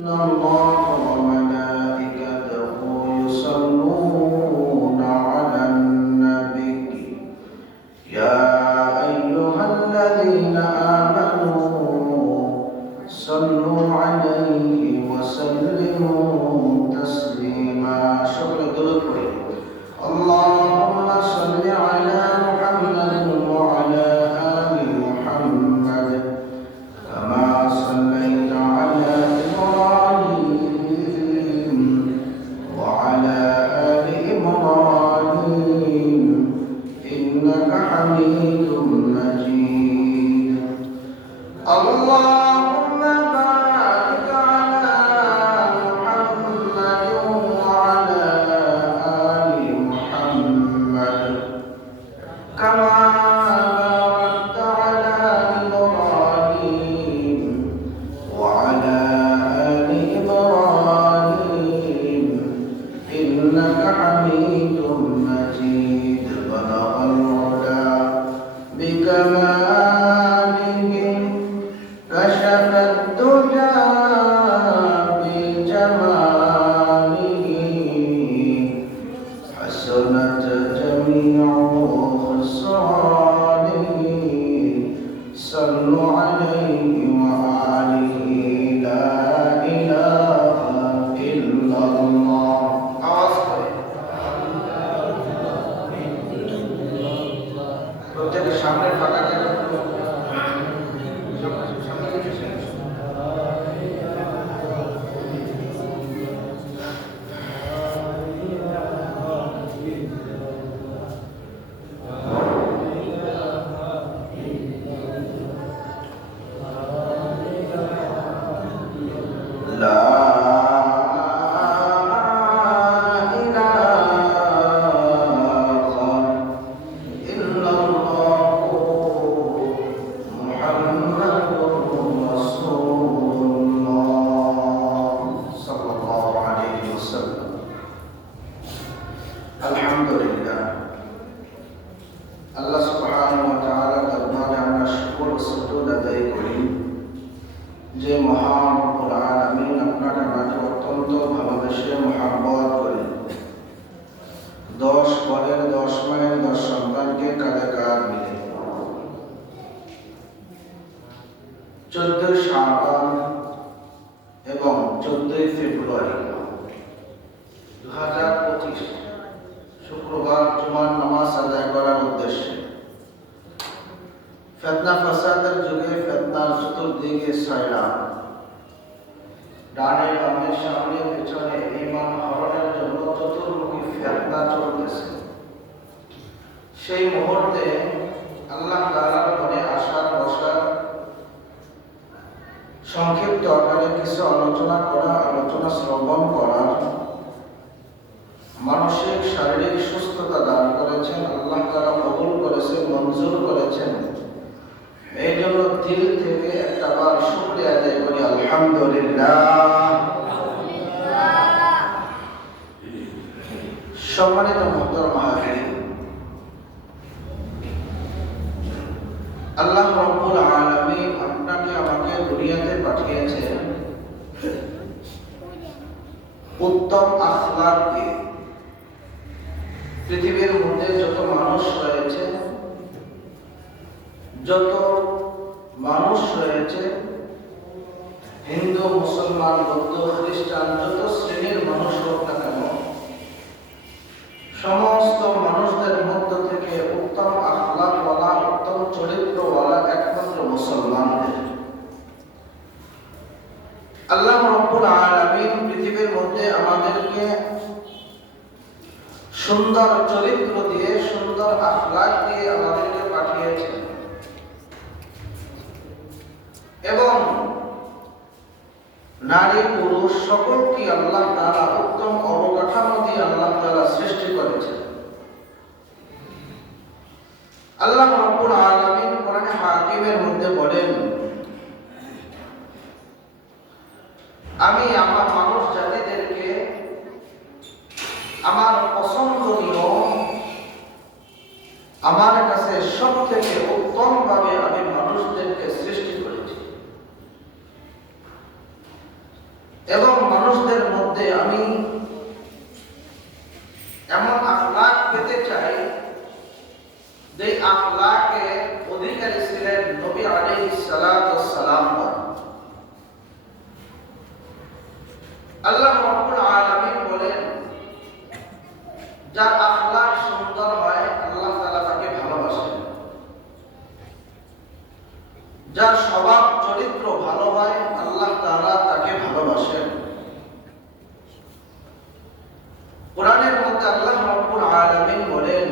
إن الله وملائكته يصلون على النبي يا أيها الذين آمنوا صلوا عليه وسلموا تسليما شكر درود اللهم صل على محمد وعلى آل محمد كما صليت على إبراهيم وعلى آل إبراهيم إنك حميد مجيد اللهم بارك على محمد وعلى آل محمد كما باركت على إبراهيم وعلى آل إبراهيم إنك حميد مجيد بلغ العلا بكماله كشف الدجى بجماله حسنت جميع خصاله صلوا عليه وآله لا إله إلا الله প্রত্যেকের সামনে ফাঁকা জায়গা আলহামদুলিল্লাহ আল্লাহ সুবহানাহু ওয়া তাআলা দরবারে আমরা শুকর ও সুজুদ আদায় করি যে মহান রব্বুল আলামিন আপনাকে আমাকে অত্যন্ত ভালোবেসে মহব্বত করেন 10 ঘরের 10 মায়ের 10 সন্তানকে কাঁধে কাঁধ মিলে 14 শাবান এবং 14 ফেব্রুয়ারি 2025 শুক্রবার জুমার নামাজ আদায় করার উদ্দেশ্যে ফিতনা ফাসাদের যুগে ফিতনার চতুর্দিকে ছয়লাভ ডানে বামে সামনে পিছনে ঈমান হরণের জন্য চতুর্মুখী ফিতনা চলতেছে সেই মুহূর্তে আল্লাহ তাআলার ঘরে আসার বসার সংক্ষিপ্ত আকারে কিছু আলোচনা শ্রবণ করার মানসিক শারীরিক সুস্থতা দান করেছেন আল্লাহ তাআলা কবুল করেছেন মঞ্জুর করেছেন এই জন্য দিল থেকে একটা বার শুকরিয়া আদায় করি আলহামদুলিল্লাহ সম্মানিত মুহতারাম মাহফিল আল্লাহ রাব্বুল আলামিন আপনাকে আমাকে দুনিয়াতে পাঠিয়েছেন উত্তম আখলাক দিয়ে পৃথিবীর মধ্যে যত মানুষ রয়েছে হিন্দু মুসলমান বৌদ্ধ খ্রিস্টান যত শ্রেণীর মানুষ হোক না কেন সমস্ত মানুষদের মধ্য থেকে উত্তম আখলাকওয়ালা উত্তম চরিত্রওয়ালা একমাত্র মুসলমানদের আল্লাহ রাব্বুল আলামিন পৃথিবীর মধ্যে আমাদেরকে সুন্দর চরিত্র দিয়ে সুন্দর আখলাক দিয়ে আমাদেরকে পাঠিয়েছেন এবং নারী পুরুষ সকলকে আল্লাহ তাআলা উত্তম অবকাঠামো দিয়ে আল্লাহ তাআলা সৃষ্টি করেছেন আল্লাহ রাব্বুল আলামিন কোরআনে হাকিমের মধ্যে বলেন আমি আমার মানুষ জাতিদেরকে আমার পছন্দনীয় আমার কাছে সবথেকে উত্তম ভাবে আমি মানুষদেরকে সৃষ্টি করেছি এবং মানুষদের মধ্যে আমি এমন আখলাক পেতে চাই যে আখলাকে অধিকারী ছিলেন নবী আলাইহিস সালাতু ওয়াস সালাম। আল্লাহ রাব্বুল আলামিন বলেন, যার আখলাক সুন্দর হয় আল্লাহ তাআলা তাকে ভালোবাসেন, যার স্বভাব চরিত্র ভালো হয় আল্লাহ তাআলা তাকে ভালোবাসেন। কোরআনের মধ্যে আল্লাহ রাব্বুল আলামিন বলেন,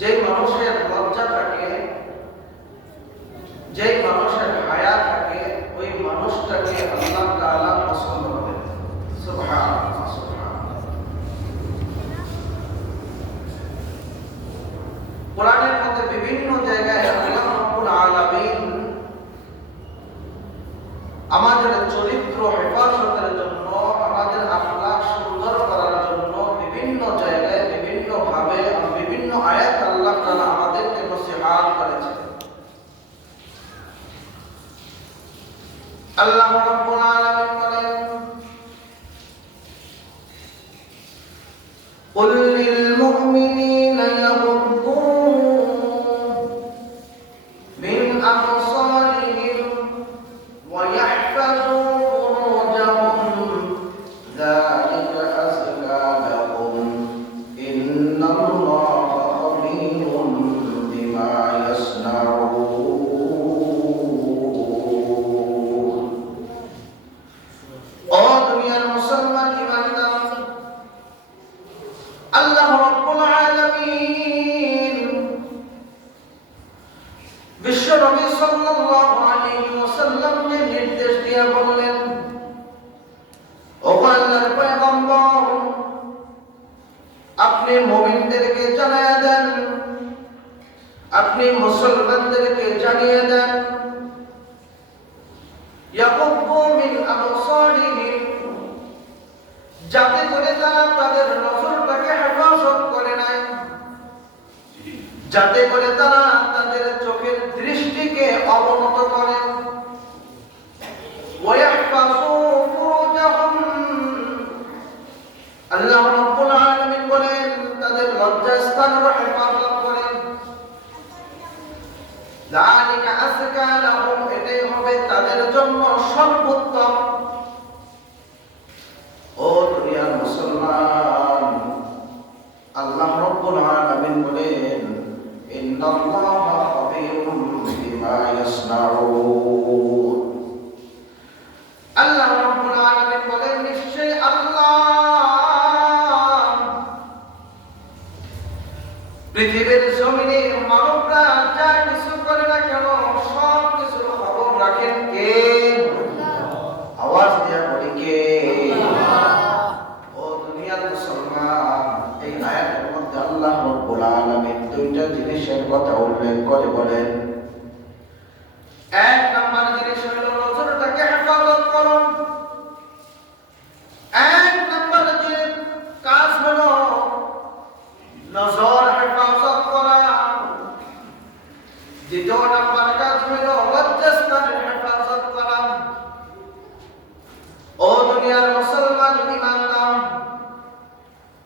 যে মানুষের লজ্জা থাকে, যে মানুষের হায়া থাকে, ওই মানুষটাকে আল্লাহ তাআলা পছন্দ করেন। সুবহানাল্লাহ, সুবহানাল্লাহ। কোরআনের মধ্যে বিভিন্ন জায়গায় আল্লাহ রাব্বুল আলামিন আমাদের চরিত্র হেফাজতের জন্য, আমাদের আখলাক সুন্দর করার জন্য বিভিন্ন জায়গায় বিভিন্ন ভাবে বিভিন্ন আয়াত আল্লাহ তাআলা আমাদেরকে নসিহত করেছেন। আল্লাহ রাব্বুল আলামিন বলেন, কুল লিল মুমিনিনা ইয়াগুদ্দু মিন আবসারিহিম ওয়া ইয়াহফাযু ফুরুজাহুম যালিকা আযকা লাহুম ইন্নাল্লাহা খাবীরুম বিমা ইয়াসনাউন। ও দুনিয়ার মুসলমান ইমানদার, আল্লাহ রাব্বুল আলামিন বিশ্ব নবী সাল্লাল্লাহু আলাইহি ওয়াসাল্লামকে নির্দেশ দিয়ে বললেন, ও আল্লাহর পয়গম্বর, আপনি মুমিনদেরকে জানিয়ে দেন, আপনি মুসলমানদেরকে জানিয়ে দেন, ইয়াকুবু মিন আবসারিহিম, যাতে করে তারা তাদের নজরটাকে হেফাজত করে নেয়, যাতে করে তারা তাদের চোখের দৃষ্টিকে অবনত করে। ওয়া ইয়াহফাযু ফুরুজাহুম, আল্লাহ রাব্বুল আলামিন বলেন তাদের লজ্জাস্থানের হেফাজত করে। যালিকা আযকা লাহুম, এটাই হবে তাদের জন্য সর্বোত্তম। ও দুনিয়ার মুসলমান, আল্লাহ রাব্বুল আলামিন বলেন, ইন্নাল্লাহা খাবীরুম বিমা ইয়াসনাউন। আল্লাহ রাব্বুল আলামিন বলেন, নিশ্চয়ই আল্লাহ পৃথিবীর জমিনে মানবরা যা কিছু করে না কেন সব কিছুর খবর রাখেন কে? আওয়াজ দিয়া বলি কে? ও দুনিয়ার মুসলমান, এই আয়াতের মধ্যে আল্লাহ রাব্বুল আলামিন দুইটা জিনিসের কথা উল্লেখ করে বলেন, এক নাম্বার জিনিস হলো নজরটাকে হেফাজত করো। এক নাম্বার যে কাজ হলো নজর হেফাজত করা। দ্বিতীয় নাম্বার কাজ হলো লজ্জাস্থানের হেফাজত করা। ও দুনিয়ার মুসলমান ইমানদার,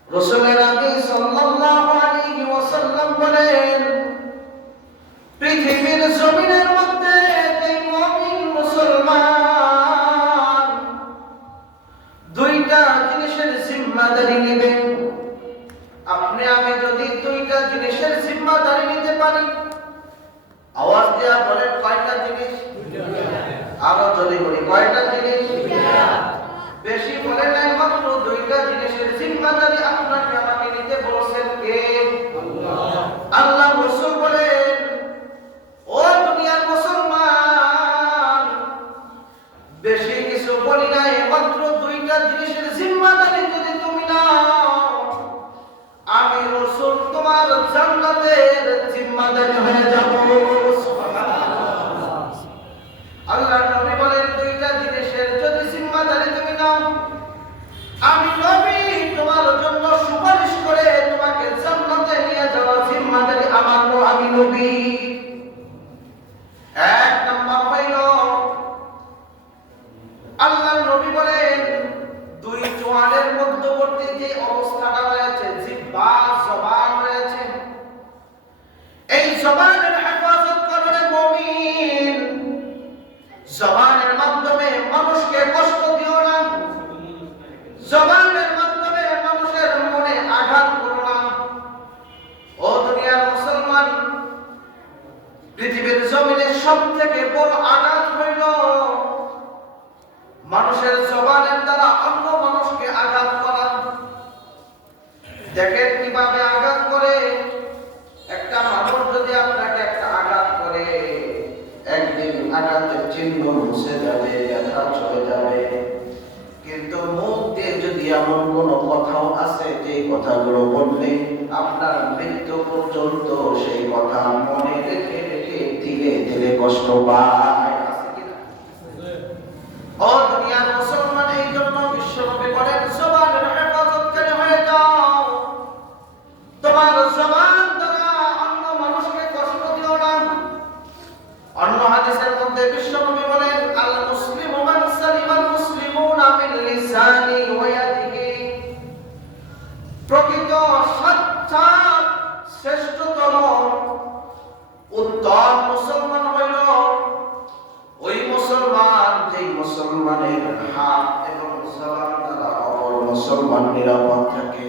রাসূলের নবী সাল্লাল্লাহু আলাইহি ওয়াসাল্লাম বলেন, পৃথিবীর জমিনের মধ্যে যে মুমিন মুসলমান দুইটা জিনিসের জিম্মাদারি নেবে, আপনি আমি যদি দুইটা জিনিসের জিম্মাদারি নিতে পারি, আওয়াজ দেয়া বলেন কয়টা জিনিস? আরো যদি বলি কয়টা জিনিস? বেশি বলে নাই, মাত্র দুইটা জিনিসের জিম্মাদারি আপনাকে আমাকে নিতে বলছেন কে? আল্লাহ রাসূল বলেন, ও দুনিয়ার মুসলমান, বেশি কিছু বলি নাই, মাত্র দুইটা জিনিসের জিম্মাদারি যদি তুমি নাও, আমি রাসূল তোমার জান্নাতের জিম্মাদারি হয়ে যাব। সুবহানাল্লাহ। আল্লাহ নবী বলেন, দুইটা জিনিসের যদি জিম্মাদারি তুমি নাও, আমি নবী তোমার জন্য সুপারিশ করে তোমাকে জান্নাতে নিয়ে যাওয়ার জিম্মাদারি আমার, আমি নবী। এক নাম্বার হইল জবানের মাধ্যমে মানুষকে কষ্ট দিও না, জবানের মাধ্যমে মানুষের মনে আঘাত করো না। ও দুনিয়ার মুসলমান, পৃথিবীর জমিনে সবথেকে বড় আঘাত হইল মানুষের জবানের দ্বারা অন্য মানুষকে আঘাত করা। দেখেন কিভাবে আঘাত করে। একটা মানুষ যদি আপনাকে একটা আঘাত করে, একদিন আঘাতের চিহ্ন মুছে যাবে, ব্যথা চলে যাবে। কিন্তু মুখ দিয়ে যদি এমন কোন কথাও আছে যে কথাগুলো বললে আপনার মৃত্যু পর্যন্ত সেই কথা মনে রেখে রেখে ধীরে ধীরে কষ্ট পায়। ও দুনিয়ার মুসলমান, এই জন্য বিশ্বনবী বলেন জবানের হেফাজতকারী হয়ে যাও। তোমার জবান দ্বারা অন্য মানুষকে কষ্ট দিও না। অন্য হাদিসের মধ্যে বিশ্বনবী বলেন আল মুসলিমু মান সালিমাল মুসলিমুনা মিন লিসানি ওয়া ইয়াদিহি। প্রকৃত সচ্চা শ্রেষ্ঠতম উত্তম মুসলমান হইল ওই মুসলমান যেই মুসলমানের হাত এবং জবান দ্বারা অপর মুসলমান নিরাপদ থাকে।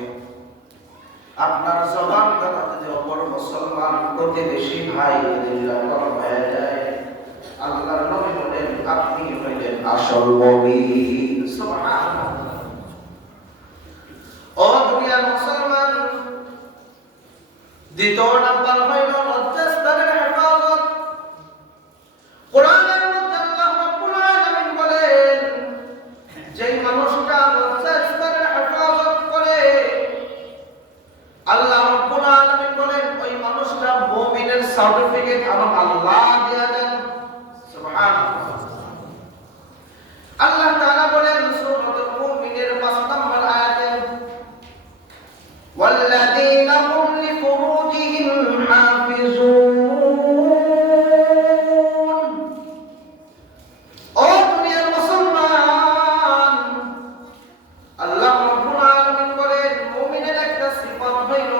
আপনার জবান দ্বারা যদি অপর মুসলমান প্রতিবেশী ভাই নিরাপদ হয়ে যায়, আল্লাহর নবী বলেন আপনি হইলেন আসল মুমিন। সুবহানাল্লাহ। ও দুনিয়ার মুসলমান, দ্বিতীয় নাম্বার হইল লজ্জাস্থানের হেফাজত। কোরআনের মধ্যে আল্লাহ রাব্বুল আলামিন বলেন যেই মানুষটা লজ্জাস্থানের হেফাজত করে, আল্লাহ রাব্বুল আলামিন বলেন ওই মানুষটা মুমিনের সার্টিফিকেট আমার আল্লাহ দিয়ে দেন। সুবহানাল্লাহ। আল্লাহ তাআলা বলেন সূরাতুল মুমিনের ৫ নম্বর আয়াতে ওয়াল্লাযীনা হুম লিফুরুজিহিম হাফিজুন। ও দুনিয়ার মুসলমান, আল্লাহ রাব্বুল আলামিন বলেন মুমিনের একটা সিফাত হইল,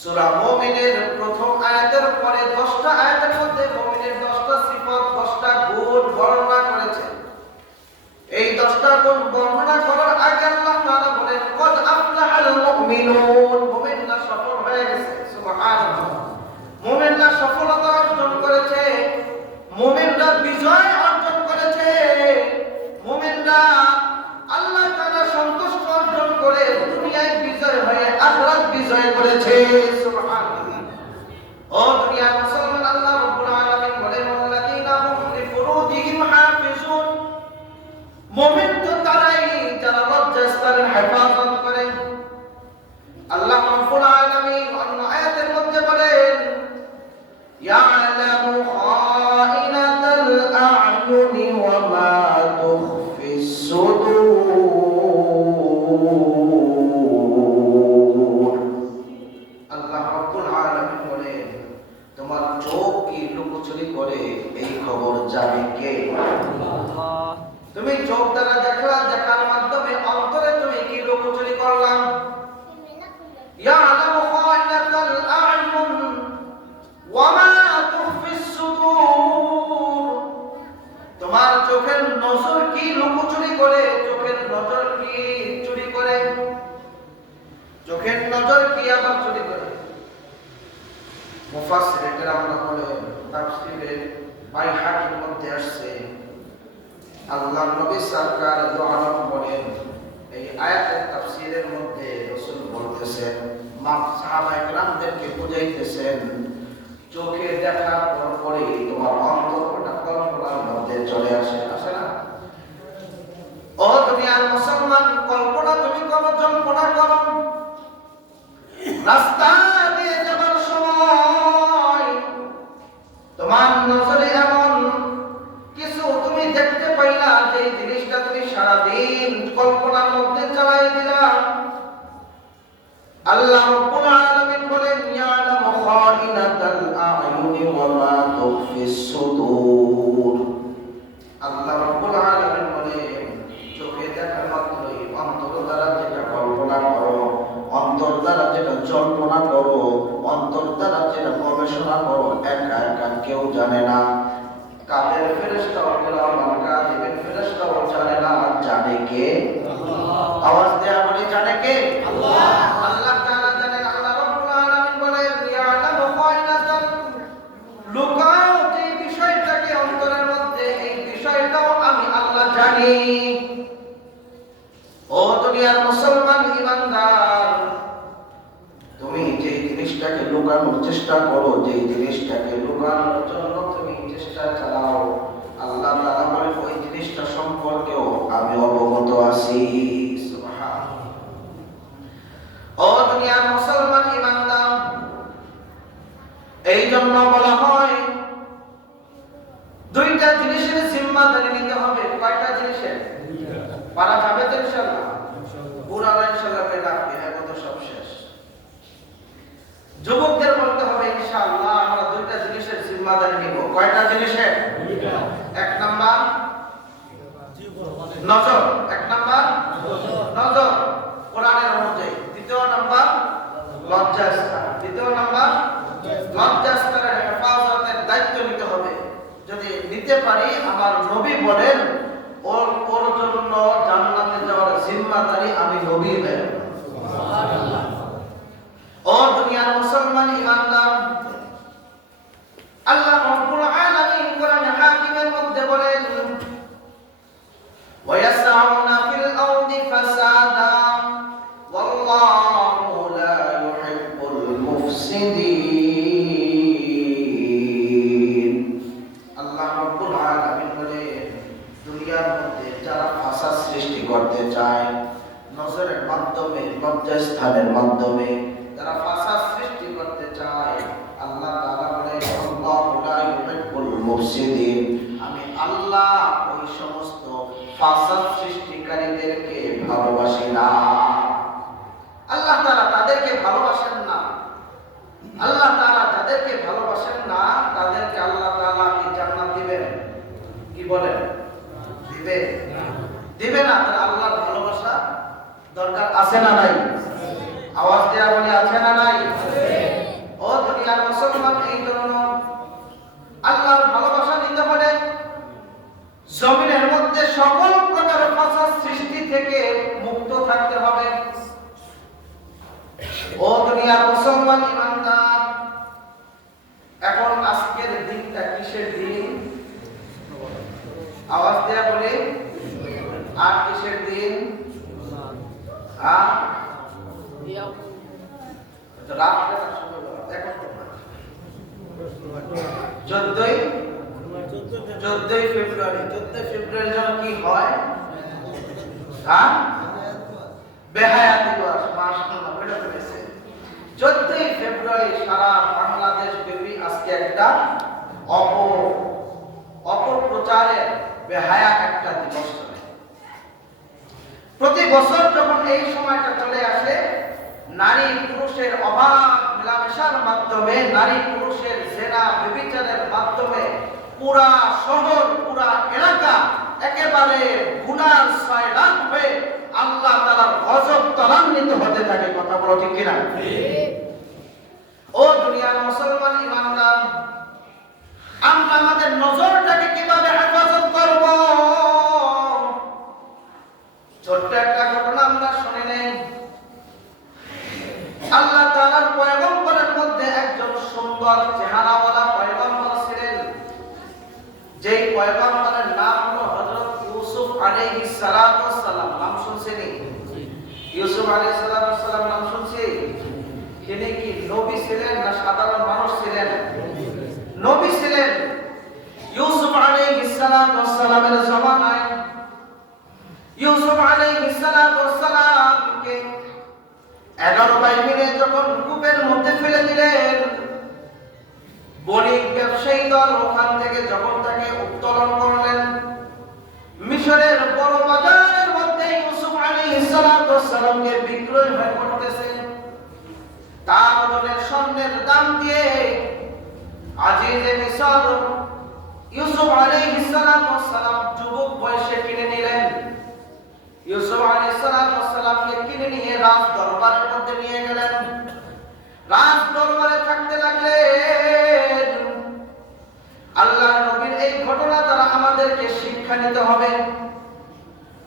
সূরা মুমিনের প্রথম আয়াতের পরে 10টা আয়াতের মধ্যে মুমিনের 10টা সিফাত 10টা গুণ বর্ণনা করেছে। এই 10টা গুণ বর্ণনা করার আগে আল্লাহ তাআলা বলেন কদ আফলাহাল মুমিনুন, মুমিনরা সফল হয়ে গেছে। সুবহানাল্লাহ। মুমিনরা সফলতা অর্জন করেছে, মুমিনরা বিজয় অর্জন করেছে, মুমিনরা আল্লাহ তাআলা সন্তুষ্ট অর্জন করে দুনিয়ায় বিজয় হয়ে আখিরাত বিজয় করেছে। সুবহানাল্লাহ। ও দুনিয়ার মুসলমান, আল্লাহ রাব্বুল আলামিন বলেন ওয়াল্লাযীনা হুম লিফুরুজিহিম হাফিজুন। মুমিন তো তারাই যারা লজ্জাস্থানের হেফাজত করে। আল্লাহ রাব্বুল আলামিন অন্য আয়াতের মধ্যে বলেন ইয়ালামু খাইনাতাল আ'য়ুনি ওয়া মা তুখফিস সুদূর। আল্লাহ রাব্বুল আলামিন বলেন তোমার চোখ কি লুকোচুরি করে এই খবর জানে কে? আল্লাহ। তুমি চোখ দ্বারা দেখলা, দেখার মাধ্যমে অন্তরে তুমি কি লুকোচুরি করলাম? ইয়ালামু খাইনাতাল আ'য়ুন ওয়া মা তুখফিস সুদূর। তোমার চোখের নজর কি লুকোচুরি করে, চোখের নজর কি চুরি করে, চোখের নজর কি আবার চুরি করে। মুফাসসির কেরামরা বলেন তাফসীরে বাইহাকির মধ্যে আসছে আল্লাহর নবী সরকার দোয়া বলেন এই আয়াতের তাফসীরের মধ্যে রাসূল বলতেছেন সাহাবায়ে কেরামদেরকে বুঝাইতেছেন চোখে দেখার পরই তোমার অন্তরটা কল্পনার মধ্যে চলে আসে, আসে না? ও দুনিয়ার মুসলমান, কল্পনা তুমি করো, জল্পনা করো। রাস্তা দিয়ে যাবার সময় তোমার নজরে এমন কিছু তুমি দেখতে পাইলা যে জিনিসটা তুমি সারাদিন কল্পনার মধ্যে চালাই দিলা। আল্লাহ রাব্বুল আলামিন বলেন ইয়ালামু খাইনাতাল আ'য়ুনি ওয়া মা তুখফিস সুদূর। আল্লাহ রাব্বুল আলামিন বলেন চোখে দেখা মাত্রই অন্তর দ্বারা যেটা কল্পনা করো, অন্তর দ্বারা যেটা জল্পনা করো, অন্তর দ্বারা যেটা গবেষণা করো, একা একা কেউ জানে না। কাদের ফেরেশতাও জানি ও দুনিয়ার মুসলমান ইমানদার, তুমি যে জিনিসটাকে লুকানোর চেষ্টা করো, যে জিনিসটাকে লুকানোর জন্য তুমি চেষ্টা চালাও, আল্লাহ তাআলা বলেন ওই জিনিসটা সম্পর্কেও আমি অবগত আছি। সুবহানাল্লাহ। ও দুনিয়ার মুসলমান ইমানদার, এই জন্য বলা হয় দুইটা জিনিসের জিম্মাদারি নিতে হবে। কয়টা জিনিসের? পারা যাবে তো ইনশাআল্লাহ? পুরা ইনশাআল্লাহ রাখবে, এখন তো সব শেষ। যুবকদের বলতে হবে ইনশাআল্লাহ আমরা দুইটা জিনিসের জিম্মাদারি নিব। কয়টা জিনিসের? এক নাম্বার নজর, এক নাম্বার নজর কোরআনের অনুযায়ী, দ্বিতীয় নাম্বার লজ্জাস্থান, তৃতীয় নাম্বার লজ্জাস্থানের হেফাজতের দায়িত্ব নিতে হবে। যদি নিতে পারি, আমার নবী বলেন ওর জন্য জান্নাতে যাওয়ার জিম্মাদারি আমি নবী নেব। সুবহানাল্লাহ। ও দুনিয়ার মুসলমান ইমানদার, আল্লাহ রাব্বুল আলামিন কোরআনে হাকিমের মধ্যে বলেন ওয়ায়াসআউনা ফিল আরদি ফাসাদা ওয়াল্লাহু লা ইউহিব্বুল মুফসিদিন। আল্লাহ রাব্বুল আলামিন বলেন দুনিয়ার মধ্যে যারা ফাসাদ সৃষ্টি করতে চায় নজরের মাধ্যমে, লজ্জাস্থানের মাধ্যমে যারা ফাসাদ সৃষ্টি করতে চায়, আল্লাহ তাআলা বলেন আল্লাহু লা ইউহিব্বুল মুফসিদিন, আমি আল্লাহ ওই সমস্ত ফাসাদ সৃষ্টিকারীদেরকে ভালোবাসি না। আল্লাহ তাআলা তাদেরকে ভালোবাসেন না। আল্লাহ তাআলা যাদেরকে ভালোবাসেন না তাদেরকে আল্লাহ তাআলা কি জান্নাত দিবেন? কি বলেন? দিবে? দিবে না। তাহলে আল্লাহর ভালোবাসা দরকার আছে না নাই? আওয়াজ দেয়া বলে আছে না নাই? ও দুনিয়ার মুসলমান, এই জন্য আল্লাহর ভালোবাসা নিতে হলে জমিনের মধ্যে সকল প্রকার ফাসাদ সৃষ্টি থেকে মুক্ত থাকতে হবে। ও দুনিয়ার মুসলমান ইমানদার, এখন আজকের দিনটা কিসের দিন? আওয়াজ দেয়া বলে আর কিসের দিন? চোদ্দই ফেব্রুয়ারি। 14 ফেব্রুয়ারি যেন কি হয়? বেহায়াতি দিবস। মাশাআল্লাহ, বেড়ে ফেলেছে। 14 ফেব্রুয়ারি সারা বাংলাদেশ ব্যাপী আজকে একটা অপপ্রচারের বেহায়া একটা দিবস চলে। প্রতি বছর যখন এই সময়টা চলে আসে, নারী পুরুষের অবাধ মেলামেশার মাধ্যমে, নারী পুরুষের জেনা ব্যভিচারের মাধ্যমে পুরা শহর, পুরা এলাকা একেবারে গুনার সয়লাব হয়ে আল্লাহ তাআলার গজব ত্বরান্বিত হতে থাকে। কথা বলো ঠিক কিনা? ও দুনিয়ার মুসলমান ইমানদার, আমরা আমাদের নজরটাকে কিভাবে হেফাজত করব? ছোট্ট একটা ঘটনা আমরা শুনে নেই। আল্লাহ তাআলার পয়গম্বরের মধ্যে একজন সুন্দর চেহারাওয়ালা পয়গম্বর ছিলেন, যেই পয়গম্বরের নাম হলো হযরত ইউসুফ আলাইহিস সালাতু ওয়াস সালাম। নাম শুনছেন? ইউসুফ আলাইহিস সালাতু ওয়াস সালাম নাম শুনছেন? তিনি কি নবী ছিলেন না সাধারণ মানুষ ছিলেন? নবী ছিলেন। ইউসুফ আলাইহিস সালাতু ওয়াস সালামের জামানায় ইউসুফ আলাইহিস সালাতু ওয়াস সালামকে 11 ভাই মিলে যখন কূপের মধ্যে ফেলে দিলেন, বণিক ব্যবসায়ী দল ওখান থেকে যখন তাকে উত্তোলন করলেন, মিশরের বড় বাজারের মধ্যে ইউসুফ আলাইহিস সালাতু ওয়াস সালামকে বিক্রয় হয়ে করতেছে। তার বদলে স্বর্ণের দাম দিয়ে আজিজে মিসর ইউসুফ আলাইহিস সালাতু ওয়াস সালাম যুবক বয়সে কিনে নিলেন। ইউসুফ আলাইহিস সালাতু ওয়াস সালামকে কিনে নিয়ে রাজ দরবারের মধ্যে নিয়ে গেলেন। রাজ দরবারে থাকতে লাগলেন। আল্লাহর নবীর এই ঘটনা দ্বারা আমাদেরকে শিক্ষা নিতে হবে।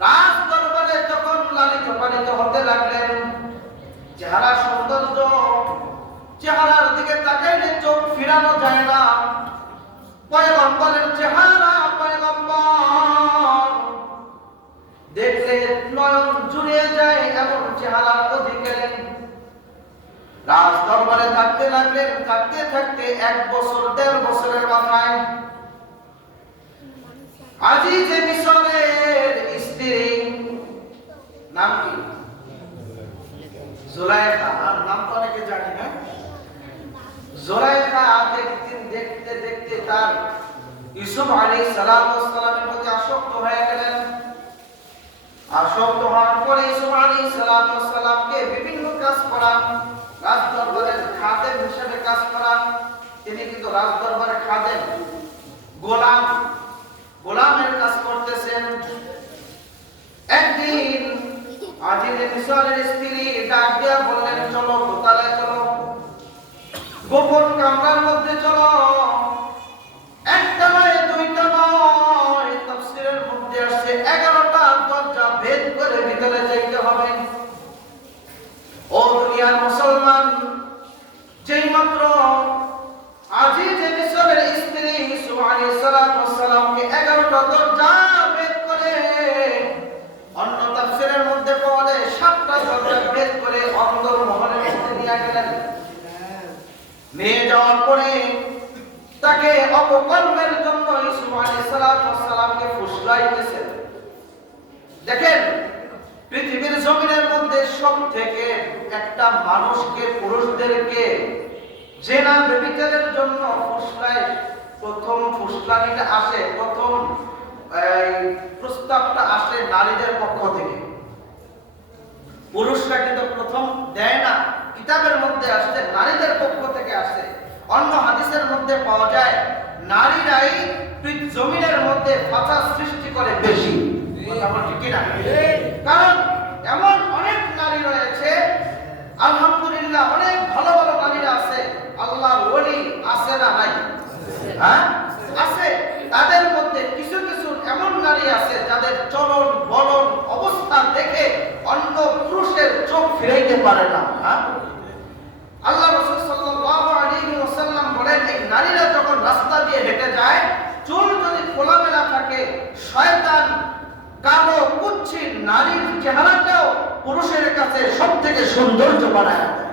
রাজ দরবারে যখন লালিত পালিত হতে লাগলেন, চেহারা সৌন্দর্য, চেহারার দিকে তাকাইলে চোখ ফিরানো যায় না। পয়গম্বরের চেহারা, পয়গম্বর লাগলেন। থাকতে থাকতে 1 বছর 1.5 বছরের মাথায় আজিজে মিশরের স্ত্রী, নাম কি? জুলাইখা। আর নাম তো অনেকে জানি না। জুলাইখা দেখতে দেখতে তার ইউসুফ আলাইহিস সালামের প্রতি আসক্ত হয়ে গেলেন। আসক্ত হওয়ার পরে ইউসুফ আলাইহিস সালামকে বিভিন্ন কাজ করান, রাজদরবারের খাদেম হিসেবে কাজ করান। তিনি কিন্তু রাজদরবারের খাদেম, গোলামের কাজ করতেছেন। একদিন আজিজে মিশরের স্ত্রী ডাক দিয়া বললেন, চলো দোতলায় চলো, গোপন কামরার মধ্যে চলো। একটা নয়, দুইটা নয়, তাফসীরের মধ্যে আসছে 11টা দরজা ভেদ করে ভিতরে যাইতে হবে। ও দুনিয়ার মুসলমান, যেই মাত্র আজিজে মিশরের স্ত্রী ইউসুফ আলাইহিস সালামকে 11টা দরজা ভেদ করে, অন্য তাফসীরের মধ্যে পাওয়া যায় 7টা দরজা ভেদ করে অন্দর মহলের মধ্যে নিয়ে গেলেন। নিয়ে যাওয়ার পরে তাকে অপকর্মের জন্য ইউসুফ আলাইহিস সালামকে ফুসলাইতেছেন। দেখেন, পৃথিবীর জমিনের মধ্যে সবথেকে একটা মানুষকে, পুরুষদেরকে জেনা ব্যভিচারের জন্য ফুসলায়, প্রথম ফুসলানিটা আসে, প্রথম প্রস্তাবটা আসে নারীদের পক্ষ থেকে। পুরুষরা কিন্তু প্রথম দেয় না, কিতাবের মধ্যে আসছে নারীদের পক্ষ থেকে আসে। অন্য হাদিসের মধ্যে পাওয়া যায় নারীরাই জমিনের মধ্যে ফাসাদ সৃষ্টি করে বেশি। কথা বল ঠিক না? কারণ এমন অনেক নারী রয়েছে, আলহামদুলিল্লাহ অনেক ভালো ভালো নারীরা আছে, আল্লাহর ওলি আছে না নাই? হ্যাঁ আছে। তাদের মধ্যে কিছু কিছু এমন নারী আছে যাদের চলন বলন অবস্থা দেখে অন্য পুরুষের চোখ ফিরাইতে পারে না। হ্যাঁ, আল্লাহ রাসূল সাল্লাল্লাহু আলাইহি ওয়াসাল্লাম বলেন, এই নারীরা যখন রাস্তা দিয়ে হেঁটে যায়, চুল যদি খোলামেলা থাকে, শয়তান কালো কুচ্ছিত নারীর চেহারাটাও পুরুষের কাছে সবথেকে সৌন্দর্য বানায় দেয়।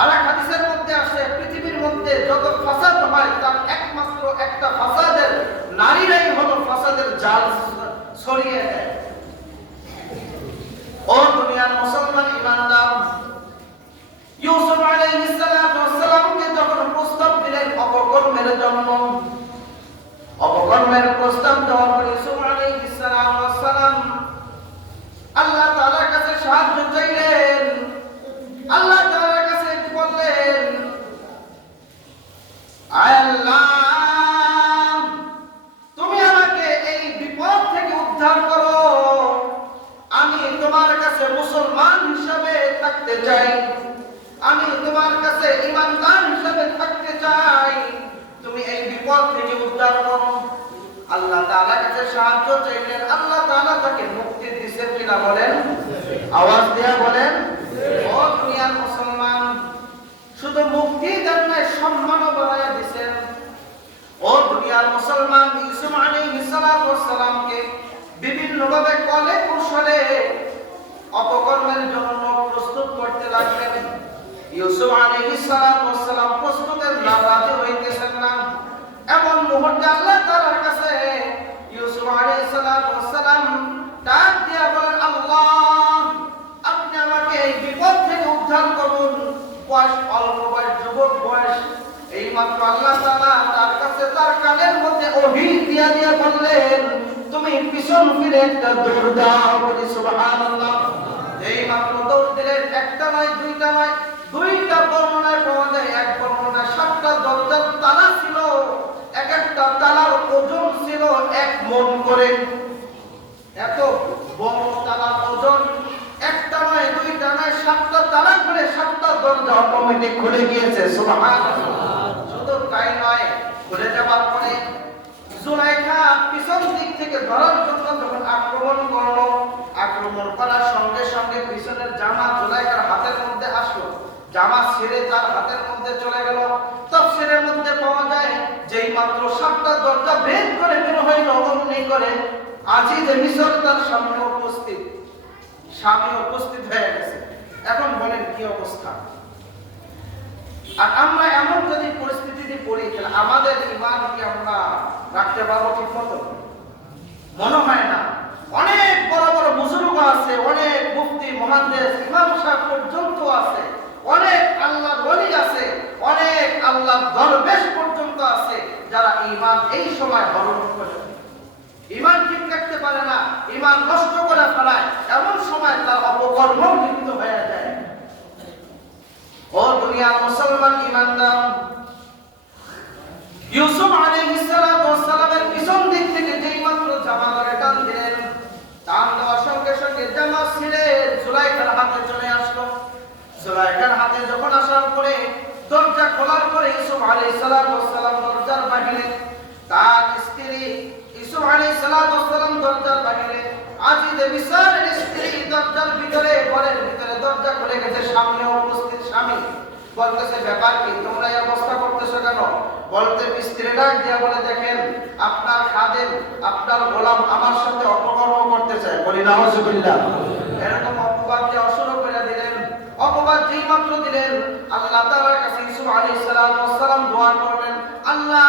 আর এক হাদিসের মধ্যে আসে, পৃথিবীর মধ্যে যত ফাসাদ হয় তার একমাত্র একটা ফাসাদের নারীরাই হলো ফাসাদের জাল ছড়িয়ে দেয়। ও দুনিয়ার মুসলমান ইমানদার, ইউসুফ আলাইহিস সালামকে যখন প্রস্তাব দিলেন অপকর্মের জন্য, অপকর্মের প্রস্তাব দেওয়ার পর ইউসুফ আলাইহিস সালাম আল্লাহ তাআলার কাছে সাহায্য চাইলেন। আল্লাহ তাআলার কাছে বললেন, আয় আল্লাহ, তুমি আমাকে এই বিপদ থেকে উদ্ধার করো। আমি তোমার কাছে মুসলমান হিসেবে থাকতে চাই, আমি তোমার কাছে ঈমানদার হিসেবে থাকতে চাই, তুমি এই বিপদ থেকে উদ্ধার করো। আল্লাহ তাআলার কাছে সাহায্য চাইলেন। আল্লাহ তাআলা তাকে মুক্তি দিয়েছেন কিনা বলেন? আওয়াজ দেয়া বলেন। ও দুনিয়ার মুসলমান, শুধু মুক্তি দেন নাই, সম্মানও বাড়ায়া দিয়েছেন। ও দুনিয়ার মুসলমান, ইউসুফ আলাইহিস সালামকে বিভিন্ন ভাবে কলে কৌশলে অপকর্মের জন্য প্রস্তুত করতে লাগলেন। ইউসুফ আলাইহিস সালাম প্রস্তুতের রাজি হইতেছেন না। এমন মুহূর্তে আল্লাহ তাআলার কাছে ইউসুফ আলাইহিস সালাম ডাক দিয়া বলেন, আল্লাহ, আপনি আমাকে এই বিপদ থেকে উদ্ধার করুন। বয়স অল্প, বয়স যুবক বয়স, এই মাত্র আল্লাহ তাআলা তার কাছে তার কানের মধ্যে ওহী দিয়া দিয়া বললেন, তুমি পিছন ফিরে একটা দৌড় দাও। বলি সুবহানাল্লাহ। এই মাত্র দৌড় দিলেন, একটা নয়, দুইটা নয়, দুইটা বর্ণনায় পাওয়া যায়। এক বর্ণনায় 7টা দরজার তালা ছিল, এক একটা তালার ওজন ছিল 1 মণ করে। এত বড় তালার ওজন, একটা নয়, দুইটা নয়, 7টা তালা করে 7টা দরজা অটোমেটিক খুলে গিয়েছে। সুবহানাল্লাহ। শুধু তাই নয়, খুলে যাবার পরে জুলাইখা পিছন দিক থেকে ধরার জন্য যখন আক্রমণ করলো, আক্রমণ করার সঙ্গে সঙ্গে পিছনের জামা জুলাইখার হাতের মধ্যে আসলো, জামা ছিঁড়ে তার হাতের মধ্যে চলে গেল। তাফসীরের মধ্যে পাওয়া যায়, যেই মাত্র 7টা দরজা ভেদ করে বের হইল, অমনি করে আজিজে মিশর তার সামনে উপস্থিত, স্বামী উপস্থিত হয়ে গেছে। এখন বলেন কি অবস্থা? আর আমরা এমন যদি পরিস্থিতিতে পড়ি তাহলে আমাদের ঈমান কি আমরা রাখতে পারবো ঠিক মতো? মনে হয় না। অনেক বড় বড় বুজুর্গ আছে, অনেক মুফতি মুহাদ্দিস ইমাম সাহেব পর্যন্ত আছে, অনেক আল্লাহর ওলি আছে, অনেক আল্লাহর দরবেশ পর্যন্ত আছে যারা ঈমান এই সময় হরণ করে, ঈমান ঠিক রাখতে পারে না, ঈমান নষ্ট করে ফেলায়, এমন সময় তার অপকর্ম লিপ্ত হয়ে যায়। ও দুনিয়ার মুসলমান ঈমানদার, ইউসুফ আলাইহিস সালাতু ওয়াস সালামের পিছন দিক থেকে যেই মাত্র জামা ধরে টান দিলেন, টান দেওয়ার সঙ্গে সঙ্গে জামা ছিঁড়ে জুলাইখার হাতে চলে আসলো। জুলাইখার হাতে যখন আসার পরে দরজা খোলার পরে ইউসুফ আলাইহিস সালাতু ওয়াস সালাম দরজার বাইরে, তার স্ত্রী ইউসুফ আলাইহিস সালাতু ওয়াস সালাম দরজার বাইরে, আজিজে বিসারের স্ত্রী দরজার ভিতরে, ঘরের ভিতরে দরজা খুলে গেছে, সামনে উপস্থিত স্বামী। বলতেছে, ব্যাপার কি, তোমরা এই অবস্থা করতেছো কেন? বলতে স্ত্রী ডাক দিয়া বলে, দেখেন আপনার খাদেম, আপনার গোলাম আমার সাথে অপকর্ম করতে চায়। বলি নাউজুবিল্লাহ। এরকম অপবাদ দিয়ে শুরু করে দিলেন। অপবাদ যেই মাত্র দিলেন, আল্লাহ তাআলার কাছে ইউসুফ আলাইহিস সালাম দোয়া করলেন, আল্লাহ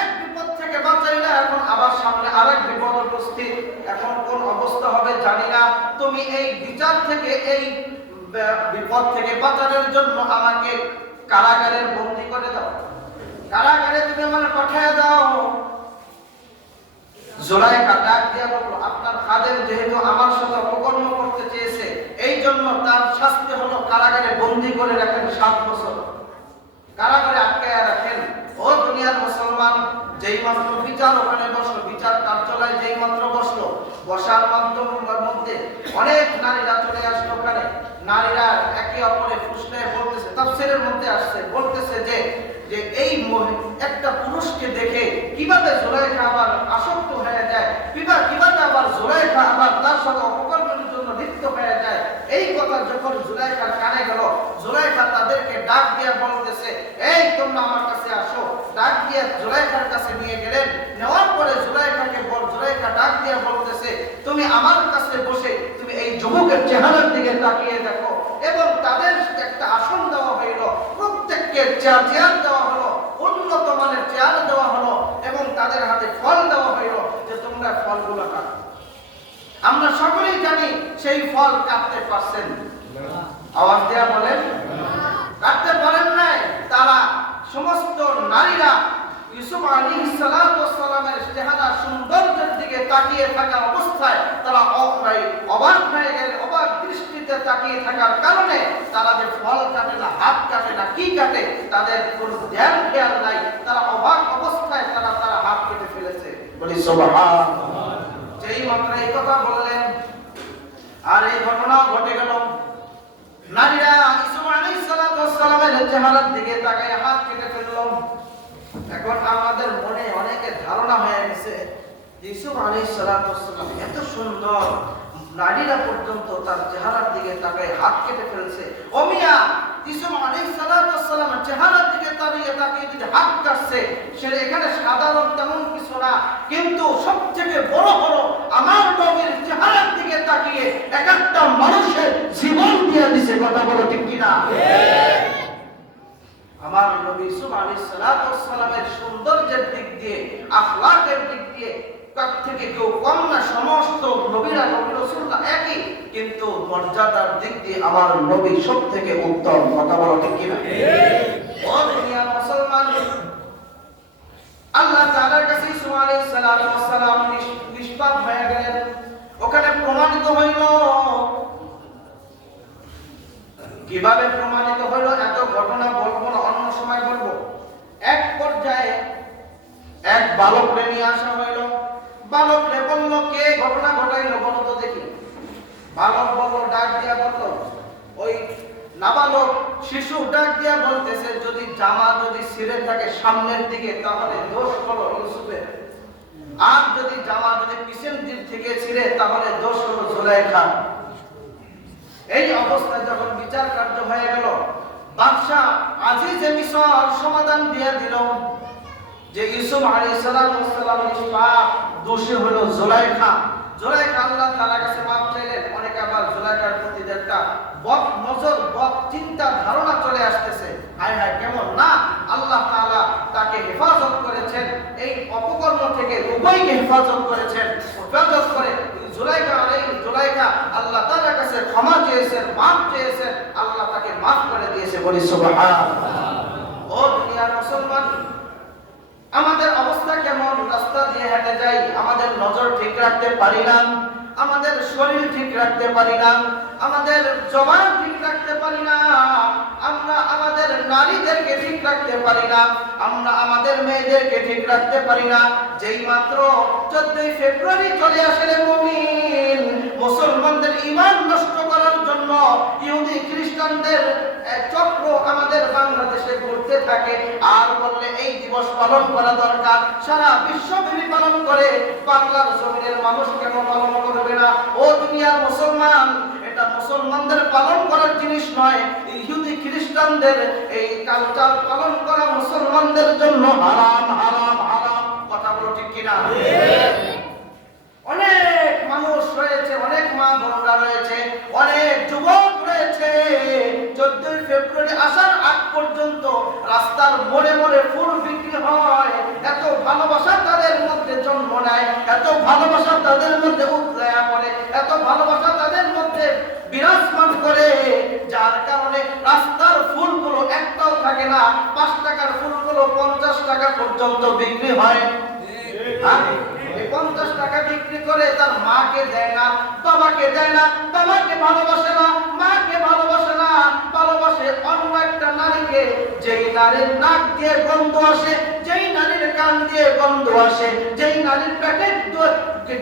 এক বিপদ থেকে বাঁচাইলা, এখন আবার সামনে আরেক বিপদ উপস্থিত, এখন কোন অবস্থা হবে জানি না, তুমি এই বিচার থেকে, এই বিপদ থেকে বাঁচানোর জন্য আমাকে কারাগারের বন্দী করে দাও, কারাগারে তুমি আমাকে পাঠিয়ে দাও। জুলাইখা ডাক দিয়া বলল, আপনার খাদেম যেহেতু আমার সাথে অপকর্ম করতে চেয়েছে, এই জন্য তার শাস্তি হলো কারাগারে বন্দী করে রাখেন 7 বছর, কারাগারে আটকায়া রাখেন। ও দুনিয়ার মুসলমান, যেই মাত্র বিচার ওখানে বসলো, বিচার কার্যালয় যেই মাত্র বসলো, বসার মধ্যে অনেক নারীরা চলে আসলো ওখানে। নারীরা একে অপরে ফুসলায় বলতেছে, তাফসীরের মধ্যে আসছে, বলতেছে যে এই একটা পুরুষকে দেখে কিভাবে জুলাইখা আবার আসক্ত হয়ে যায়, কিভাবে আবার জুলাইখা আবার তার সাথে অপকর্মের জন্য লিপ্ত হয়ে যায়। এই কথা যখন জুলাইখার কানে গেল, জুলাইখা তাদেরকে ডাক দিয়ে বলতেছে, এই তোমরা আমার কাছে আসো। ডাক দিয়ে জুলাইখার কাছে নিয়ে গেলেন। নেওয়ার পরে জুলাইখা ডাক দিয়ে বলতেছে, তুমি আমার কাছে বসে তুমি এই যুবকের চেহারার দিকে তাকিয়ে দেখো, এবং তাদের একটা আসন দেওয়া হইল, প্রত্যেককে চেয়ার দেওয়া হলো, উন্নত মানের চেয়ার দেওয়া হলো, এবং তাদের হাতে ফল দেওয়া হইল যে তোমরা ফলগুলো কাটো। আমরা সকলেই জানি সেই ফল কাটতে পারছেন? আওয়াজ দেয়া বলেন, কাটতে পারেন নাই। তারা সমস্ত নারীরা ইউসুফ আলাইহিস সালামের চেহারা সৌন্দর্যের দিকে তাকিয়ে থাকা অবস্থায় তারা অবাক হয়ে গেলেন। অবাক দৃষ্টিতে তাকিয়ে থাকার কারণে তারা যে ফল কাটে না, হাত কাটে না, কি কাটে তাদের কোনো ধ্যান খেয়াল নাই। তারা অবাক অবস্থায় তারা হাত কেটে ফেলেছে। বলি সুবহানাল্লাহ। যেই মাত্র এই কথা বললেন, আর এই ঘটনা ঘটে গেল। নারীরা ইউসুফ আলাইহিস সালামের চেহারার দিকে তাকিয়ে হাত কেটে ফেলল। এখন আমাদের মনে অনেকের ধারণা হয়ে গেছে ইউসুফ আলাইহিস সালাম এত সুন্দর, নারীরা পর্যন্ত তার চেহারার দিকে তাকিয়ে হাত কেটে ফেলছে। ও মিয়া, ইউসুফ আলাইহিস সালামের চেহারার দিকে তাকিয়ে যদি হাত কাটছে, সেটা এখানে সাধারণ তেমন কিছু না, কিন্তু সবথেকে বড় হলো আমার নবীর চেহারার দিকে তাকিয়ে এক একটা মানুষের জীবন দিয়ে দিছে। কথা বলো ঠিক কিনা? আমার নবী ইউসুফ আলাইহিস সালামের সৌন্দর্যের দিক দিয়ে, আখলাকের দিক দিয়ে তার থেকে কেউ কম না। সমস্ত নবীরা, নবী রাসূলরা একই, কিন্তু মর্যাদার দিক দিয়ে আমার নবী সব থেকে উত্তম। কথা বলো ঠিক কিনা? ও দুনিয়ার মুসলমান, আল্লাহ তাআলার কাছে ইউসুফ আলাইহিস সালাম নিষ্পাপ হয়ে গেলেন। ওখানে প্রমাণিত হইল। কিভাবে প্রমাণিত হইল? এত ঘটনা বলবো না, অন্য সময় বলবো। এক পর্যায়ে এক বালককে নিয়ে আসা হইল। বালককে বলল, কে ঘটনা ঘটাইল বলো তো দেখি। বালক বলল, ডাক দিয়া বলল, ওই নাবালক শিশু ডাক দিয়া বলতেছে, যদি জামা যদি ছিঁড়ে থাকে সামনের দিকে তাহলে দোষ হলো ইউসুফের, আর যদি জামা যদি পিছন দিক থেকে ছিঁড়ে তাহলে দোষ হলো জুলাইখা। এই অবস্থায় যখন বিচার কার্য হয়ে গেল, বাদশা আজিজে মিসর সমাধান দিয়ে দিল যে ইউসুফ আলাইহিস সালাম নিষ্পাপ, দোষী হলো জুলাইখা। জুলাইখা আল্লাহ তাআলার কাছে মাপ চাইলেন। অনেকে আবার জুলাইখার প্রতি একটা বদ নজর, বদ চিন্তা ধারণা চলে আসতেছে, হায় হায় কেমন না, আল্লাহ তাআলা তাকে হেফাজত করেছেন, এই অপকর্ম থেকে উভয়কে হেফাজত করেছেন। হেফাজত করে জুলাইখা আল্লাহ তাআলার কাছে ক্ষমা চেয়েছেন, মাপ চেয়েছেন, আল্লাহ তাকে মাফ করে দিয়েছে। বলি সুবহানাল্লাহ। ও দুনিয়ার মুসলমান, আমাদের অবস্থা কেমন? রাস্তা দিয়ে হেঁটে যাই, আমাদের নজর ঠিক রাখতে পারি না, আমাদের শরীর ঠিক রাখতে পারি না, আমাদের জবান ঠিক রাখতে পারি না, আমরা আমাদের নারীদেরকে ঠিক রাখতে পারি না, আমরা আমাদের মেয়েদেরকে ঠিক রাখতে পারি না। যেই মাত্র 14 ফেব্রুয়ারি চলে আসে রে মুমিন, মুসলমানদের ঈমান নষ্ট করার জন্য ইহুদি খ্রিস্টানদের চক্র আমাদের বাংলাদেশে ঘুরতে থাকে। আর বললে এই দিবস পালন করা দরকার, সারা বিশ্বব্যাপী পালন করে, বাংলার জমিনের মানুষ কেন পালন করবে না? ও দুনিয়ার মুসলমান, এটা মুসলমানদের পালন করার জিনিস নয়, ইহুদি খ্রিস্টানদের এই কালচার পালন করা মুসলমানদের জন্য হারাম হারাম হারাম। কথা বলো ঠিক কিনা? অনেক মানুষ রয়েছে, অনেক মা বোনরা রয়েছে, অনেক যুবক রয়েছে, 14 ফেব্রুয়ারি আসার আগ পর্যন্ত রাস্তার মোড়ে মোড়ে ফুল বিক্রি হয়। এত ভালোবাসা তাদের মধ্যে জন্ম নেয়, এত ভালোবাসা তাদের মধ্যে উদয় করে, এত ভালোবাসা তাদের মধ্যে বিরাজমান করে, যার কারণে রাস্তার ফুলগুলো একটাও থাকে না, 5 টাকার ফুলগুলো 50 টাকা পর্যন্ত বিক্রি হয়। 50 টাকা বিক্রি করে তার মাকে দেয় না, বাবাকে দেয় না, বাবাকে ভালোবাসে না, মাকে ভালোবাসে না, ভালোবাসে অন্য একটা নারীকে, যেই নারীর নাক দিয়ে গন্ধ আসে, যেই নারীর কান দিয়ে গন্ধ আসে, যেই নারীর পেটে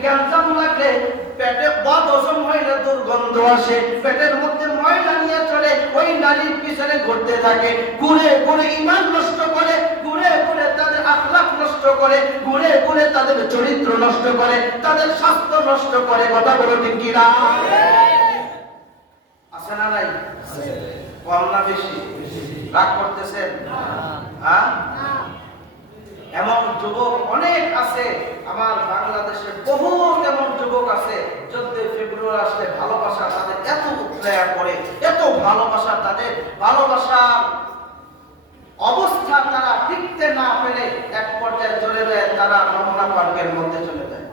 গ্যাঞ্জাম লাগলে, পেটে বদহজম হইলে দুর্গন্ধ আসে, পেটের মধ্যে ময়লা নিয়ে চলে, ওই নারীর পিছনে ঘুরতে থাকে, ঘুরে ঘুরে ঈমান নষ্ট করে, ঘুরে ঘুরে তাদের আখলাক নষ্ট করে, ঘুরে ঘুরে তাদের চরিত্র নষ্ট করে, তাদের স্বাস্থ্য নষ্ট করে। কথা বলো ঠিক কিনা? আছে না নাই? কম না বেশি? রাগ করতেছেন? হ্যাঁ, এমন যুবক অনেক আছে আমার বাংলাদেশে, বহুত এমন যুবক আছে 14 ফেব্রুয়ারি আসলে ভালোবাসা তাদের এত উৎসাহ করে, এত ভালোবাসা, তাদের ভালোবাসার অবস্থা তারা টিকতে না পেরে এক পর্যায়ে চলে যায়, তারা রমনা পার্কের মধ্যে চলে যায়,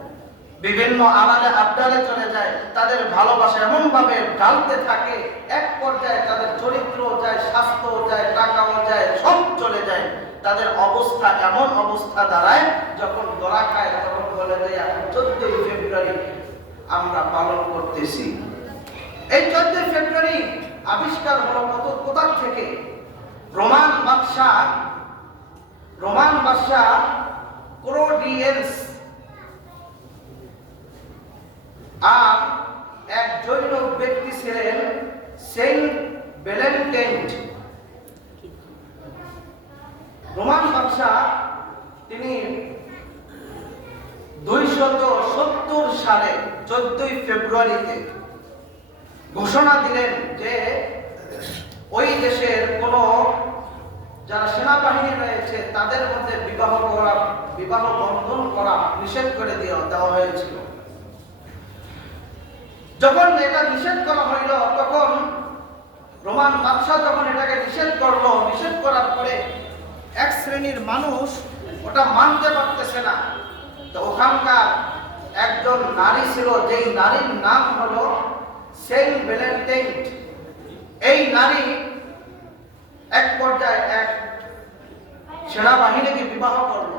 বিভিন্ন আলাদা আড্ডারে চলে যায়, তাদের ভালোবাসা এমন ভাবে ঢালতে থাকে, এক পর্যায়ে তাদের চরিত্র যায়, স্বাস্থ্য যায়, টাকাও যায়, সব চলে যায়। তাদের অবস্থা এমন অবস্থা দাঁড়ায়, যখন ধরা খায় তখন বলে দেয় এখন 14 ফেব্রুয়ারি আমরা পালন করতেছি। এই 14 ফেব্রুয়ারি আবিষ্কার হলো কোথা থেকে? রোমান বাদশা ক্লোডিয়াস আর এক জৈন ব্যক্তি ছিলেন সেন্ট ভ্যালেন্টাইন। রোমান বাদশা তিনি 270 সালে 14 ফেব্রুয়ারিতে ঘোষণা দিলেন যে ওই দেশের কোন যারা সেনাবাহিনী রয়েছে তাদের মধ্যে বিবাহ বন্ধন করা নিষেধ করে দেওয়া হয়েছিল। যখন এটা নিষেধ করা হইল, তখন রোমান বাদশাহ যখন এটাকে নিষেধ করলো, নিষেধ করার পরে এক শ্রেণীর মানুষ ওটা মানতে পারতেছে না। তো ওখানকার একজন নারী ছিল, যেই নারীর নাম হলো সেন্ট ভ্যালেন্টাইন। এই নারী এক পর্যায়ে এক সেনাবাহিনীকে বিবাহ করলো।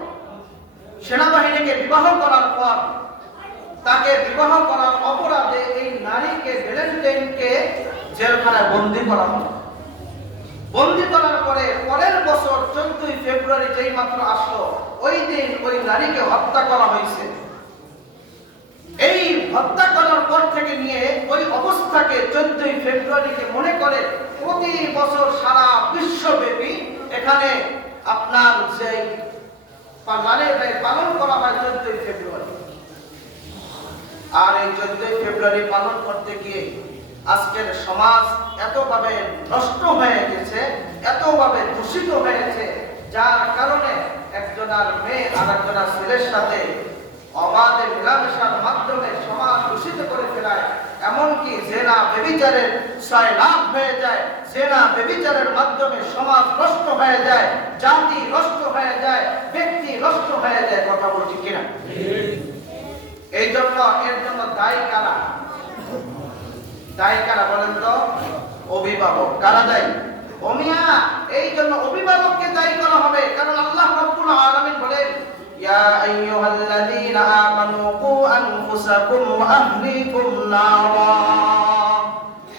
সেনাবাহিনীকে বিবাহ করার পর তাকে বিবাহ করার অপরাধে এই নারীকে, ভ্যালেন্টাইনকে জেলখানায় বন্দী করা হলো। বন্দী করার পরে পরের বছর 14 ফেব্রুয়ারি যেই মাত্র আসলো, ওই দিন ওই নারীকে হত্যা করা হয়েছে। এই হত্যা করার পর থেকে নিয়ে ওই অবস্থাকে 14 ফেব্রুয়ারিকে মনে করে প্রতি বছর সারা বিশ্বব্যাপী এখানে আপনার যে পালন করা হয় 14 ফেব্রুয়ারি। আর এই 14 ফেব্রুয়ারি পালন করতে গিয়ে আজকের সমাজ এতভাবে নষ্ট হয়ে গেছে, এতভাবে দূষিত হয়েছে, যার কারণে একজনের মেয়ে আর একজনের ছেলের সাথে অবাধে মেলামেশার মাধ্যমে সমাজ এমনকি জেনা ব্যভিচারের সয়লাভ হয়ে যায়, জেনা ব্যভিচারের মাধ্যমে সমাজ নষ্ট হয়ে যায়, জাতি নষ্ট হয়ে যায়, ব্যক্তি নষ্ট হয়ে যায়। কথা বলছি কিনা? এই জন্য এর জন্য দায়ী কারা? দায়ী কারা বলেন তো? অভিভাবক। কারা দায়ী? ওমিয়া। এই জন্য অভিভাবককে দায়ী করা হবে, কারণ আল্লাহ রাব্বুল আলামিন বলেন, ইয়া আইয়ুহাল্লাযীনা আমানু কু আনফুসাকুম ওয়া আহলিকুম নারা।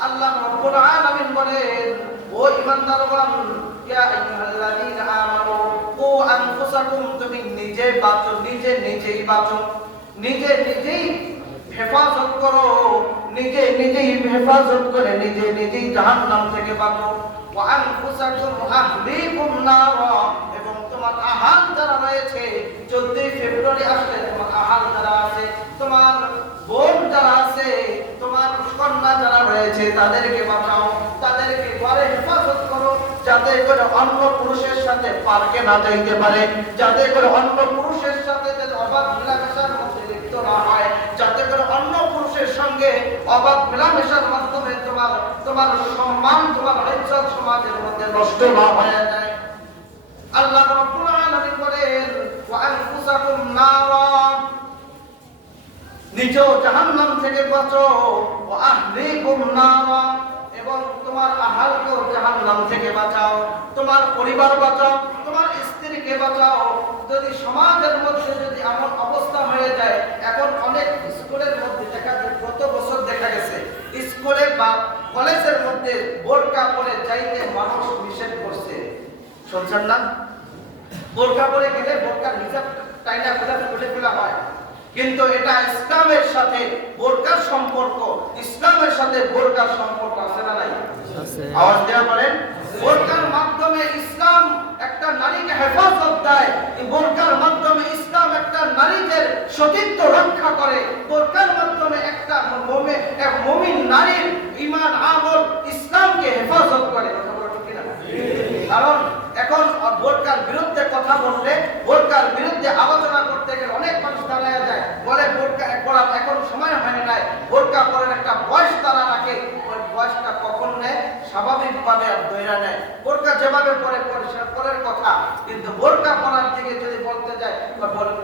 আল্লাহ রাব্বুল আলামিন বলেন, ও ঈমানদারগণ, ইয়া আইয়ুহাল্লাযীনা আমানু কু আনফুসাকুম, তুমি নিজে বাঁচো, নিজেই বাঁচো, নিজেই হেফাজত করো, নিজেই হেফাজত করে নিজেই জাহান্নাম থেকে বাঁচো। ওয়া আনফুসাকুম আহলিকুম নারা, এবং তোমার আহাল যারা রয়েছে, 14 ফেব্রুয়ারি আসলে তোমার আহাল যারা আছে, তোমার বোন যারা আছে, তোমার কন্যা যারা রয়েছে, তাদেরকে বাঁচাও, তাদেরকে ঘরে হেফাজত করো, যাতে করে অন্য পুরুষের সাথে পার্কে না যাইতে পারে, যাতে করে অন্য পুরুষের সাথে অবাধ মেলামেশার মধ্যে লিপ্ত না হয়, যাতে করে অন্য পুরুষের সঙ্গে অবাধ মেলামেশার মাধ্যমে তোমার সম্মান, তোমার ইজ্জত সমাজের মধ্যে নষ্ট না হয়ে যায়। আল্লাহ রাব্বুল আলামিন বলেন, ওয়া আনফুসাকুম নারা, নিজেও জাহান্নাম থেকে বাঁচো, ওয়া আহলিকুম নারা, এবং তোমার আহালকেও জাহান্নাম থেকে বাঁচাও, তোমার পরিবার বাঁচাও, তোমার স্ত্রীকে বাঁচাও। যদি সমাজের মধ্যে যদি এমন অবস্থা হয়ে যায়, এখন অনেক স্কুলের মধ্যে গত বছর দেখা গেছে, স্কুলে বা কলেজের মধ্যে বোরকা পরে যাইতে মানুষ নিষেধ করছে। শুনছেন না? বোরকা পরে গেলে বোরকার হিজাব টাইনা খুলে ফেলা হয়, কিন্তু এটা ইসলামের সাথে বোরকার সম্পর্ক, ইসলামের সাথে বোরকার সম্পর্ক আছে না নাই? আওয়াজ দেওয়া বলেন। বোরকার মাধ্যমে ইসলাম একটা নারীকে হেফাজত দেয়, বোরকার মাধ্যমে ইসলাম একটা নারীদের সতীত্ব রক্ষা করে, বোরকার মাধ্যমে একটা মুমিন নারীর ঈমান আমল ইসলামকে হেফাজত করে। কথা বলা ঠিক না? কারণ এখন বোরকার বিরুদ্ধে কথা বললে, বোরকার বিরুদ্ধে আলোচনা করতে গেলে অনেক মানুষ দাঁড়ায় যায়, বলে বোরকা পরা এখন সময় হয় নাই, বোরকা পরার একটা বয়স তারা রাখে, ওই বয়সটা কখন নেয়? স্বাভাবিকভাবে ধৈর্য নেয়। বোরকা যেভাবে পরে পরের কথা, কিন্তু বোরকা পরার দিকে যদি বলতে যায়,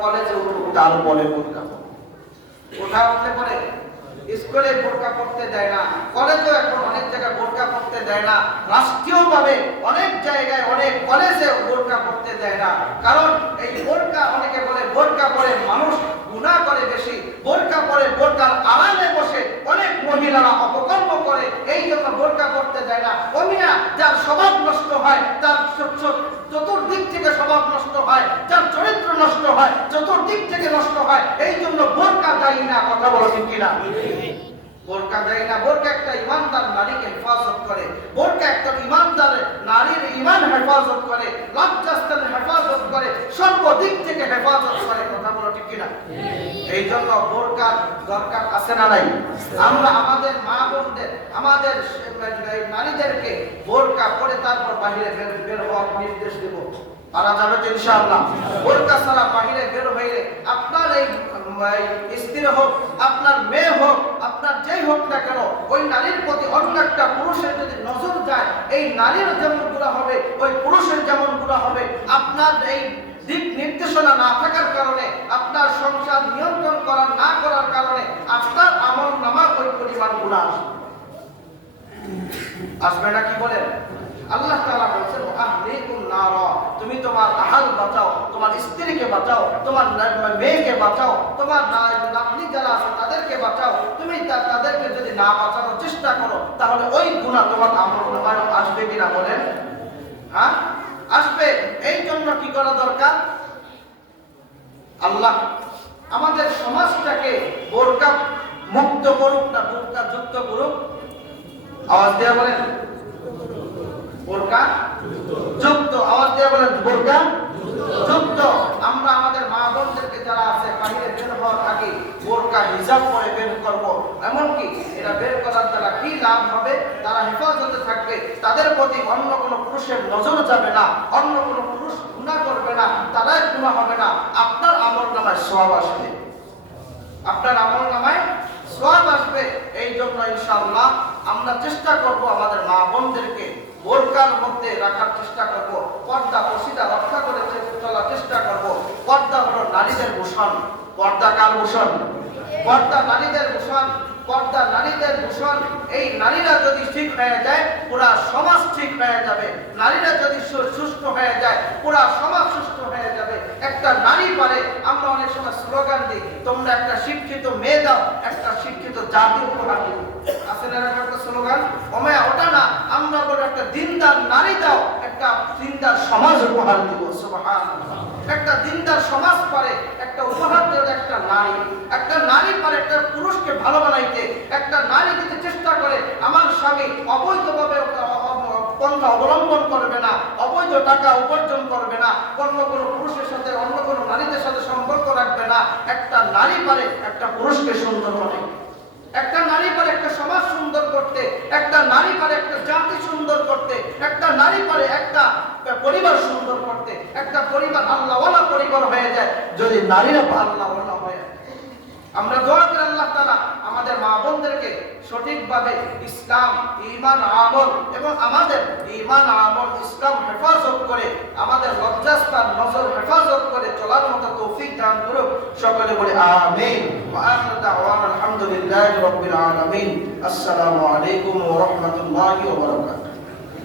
কলেজে তার বলে বোরকা ওঠা উঠতে পারে, স্কুলে বোরকা পড়তে দেয় না, কলেজেও এখন অনেক জায়গায় বোরকা পড়তে দেয় না, রাষ্ট্রীয়ভাবে অনেক জায়গায় অনেক কলেজে বোরকা পড়তে দেয় না। কারণ এই বোরকা, অনেকে বলে বোরকা পরে মানুষ গুনাহ করে বেশি, বোরকা পরে বোরকার আড়ালে বসে অনেক মহিলারা অপকর্ম করে, এই জন্য বোরকা পড়তে দেয় না। অমিয়া, যার স্বভাব নষ্ট হয়, তার চতুর্দিক থেকে স্বভাব নষ্ট হয়, যার চরিত্র নষ্ট হয়, চতুর্দিক থেকে নষ্ট হয়, এই জন্য বোরকা দায়ী না। কথা বলো ঠিক কিনা? বোরকা দায়ী না। বোরকা একটা ইমানদার নারীকে হেফাজত করে, বোরকা একটা ইমানদার নারীর ঈমান হেফাজত করে, লজ্জাস্থানের হেফাজত করে, সর্বদিক থেকে হেফাজত করে। কথা বলো ঠিক কিনা? এই জন্য বোরকার দরকার আছে না নাই? আমরা আমাদের মা বোনদের, আমাদের নারীদেরকে বোরকা পরে তারপর বাইরে বের হওয়ার নির্দেশ দেব। পারা যাবে তো ইনশাআল্লাহ? বোরকা ছাড়া বাইরে বের হইলে আপনার এই স্ত্রী হোক, আপনার মেয়ে হোক, আপনার যেই হোক না কেন, ওই নারীর প্রতি অন্য একটা পুরুষের যদি নজর যায়, এই নারীর যেমন গুনাহ হবে, ওই পুরুষের যেমন গুনাহ হবে। আপনার এই দিক নির্দেশনা না থাকার কারণে, আপনার সংসার নিয়ন্ত্রণ না করার কারণে আপনার আমল নামা ওই পরিমাণ গুনাহ আসবে না। কি বলেন? আল্লাহ তাআলা বলেছেন, আহলিকুম নারা, তুমি তোমার আহাল বাঁচাও, তোমার স্ত্রীকে বাঁচাও, তোমার মেয়েকে বাঁচাও, তোমার নাতনি যারা আছে তাদেরকে বাঁচাও। তুমি তাদেরকে যদি না বাঁচানোর চেষ্টা করো, তাহলে ওই গুনাহ তোমার আমল আসবে কিনা বলেন? হ্যাঁ, আসবে। এই জন্য কি করা দরকার? আল্লাহ আমাদের সমাজটাকে বোরকা মুক্ত করুক না বোরকা যুক্ত করুক? আওয়াজ দিয়ে বলেন বোরকা যুক্ত। আওয়াজ দিয়ে বলেন বোরকা যুক্ত। আমরা আমাদের মা বোনদেরকে যারা আছে বাইরে বের হওয়ার আগে বোরকা হিজাব করে বের করব। এমনকি এটা বের করার দ্বারা কি লাভ হবে? তারা হেফাজতে থাকবে, তাদের প্রতি অন্য কোনো পুরুষের নজর যাবে না, অন্য কোনো পুরুষ গুনাহ করবে না, তাদের গুনাহ হবে না। আপনার আমল নামায় সওয়াব আসবে, আপনার আমল নামায় সওয়াব আসবে। এই জন্য ইনশাআল্লাহ আমরা চেষ্টা করব আমাদের মা বোনদেরকে বোরকার মধ্যে রাখার চেষ্টা করব, পর্দা পর্দা রক্ষা করে চলার চেষ্টা করব। পর্দা হলো নারীদের ভূষণ। পর্দা কার ভূষণ? পর্দা নারীদের ভূষণ। পর্দা নারীদের ভূষণ। এই নারীরা যদি ঠিক হয়ে যায় পুরা সমাজ ঠিক হয়ে যাবে। নারীরা যদি সুস্থ হয়ে যায় পুরা সমাজ সুস্থ হয়ে যাবে। একটা নারী পারে, আমরা অনেক সময় স্লোগান দিই, তোমরা একটা শিক্ষিত মেয়ে দাও, একটা শিক্ষিত জাতি উপহার দিও। আছে না এরকম একটা স্লোগান? ওটা না, আমরা বলি একটা দিনদার নারী দাও, একটা দিনদার সমাজ উপহার দিব। সুবহানাল্লাহ। একটা দিনদার সমাজ পারে একটা উপহার দেবে একটা নারী। একটা নারী পারে একটা পুরুষকে ভালো বানাইতে। একটা নারী যদি চেষ্টা করে আমার স্বামী অবৈধভাবে পন্থা অবলম্বন করবে না, অবৈধ টাকা উপার্জন করবে না, অন্য কোনো পুরুষের সাথে অন্য কোনো নারীদের সাথে সম্পর্ক রাখবে না, একটা নারী পারে একটা পুরুষকে সুন্দর বানাইতে। একটা নারী পারে একটা সমাজ সুন্দর করতে। একটা নারী পারে একটা জাতি সুন্দর করতে। একটা নারী পারে একটা পরিবার সুন্দর করতে। একটা পরিবার আল্লাহওয়ালা পরিবার হয়ে যায় যদি নারীরা আল্লাহওয়ালা হয়। আমরা দোয়া করি আল্লাহ তাআলা আমাদের মা বোনদেরকে সঠিকভাবে ইসলাম, ঈমান, আমল এবং আমাদের ঈমান, আমল, ইসলাম হেফাজত করে আমাদের লজ্জাস্থান নজর হেফাজত করে চলার মতো তৌফিক দান করুক। সকলে বলে আমিন। ওয়া আখিরু দাওয়ানা আলহামদুলিল্লাহি রাব্বিল আলামিন। আসসালামু আলাইকুম ওয়া রাহমাতুল্লাহি ওয়া বারাকাতুহু।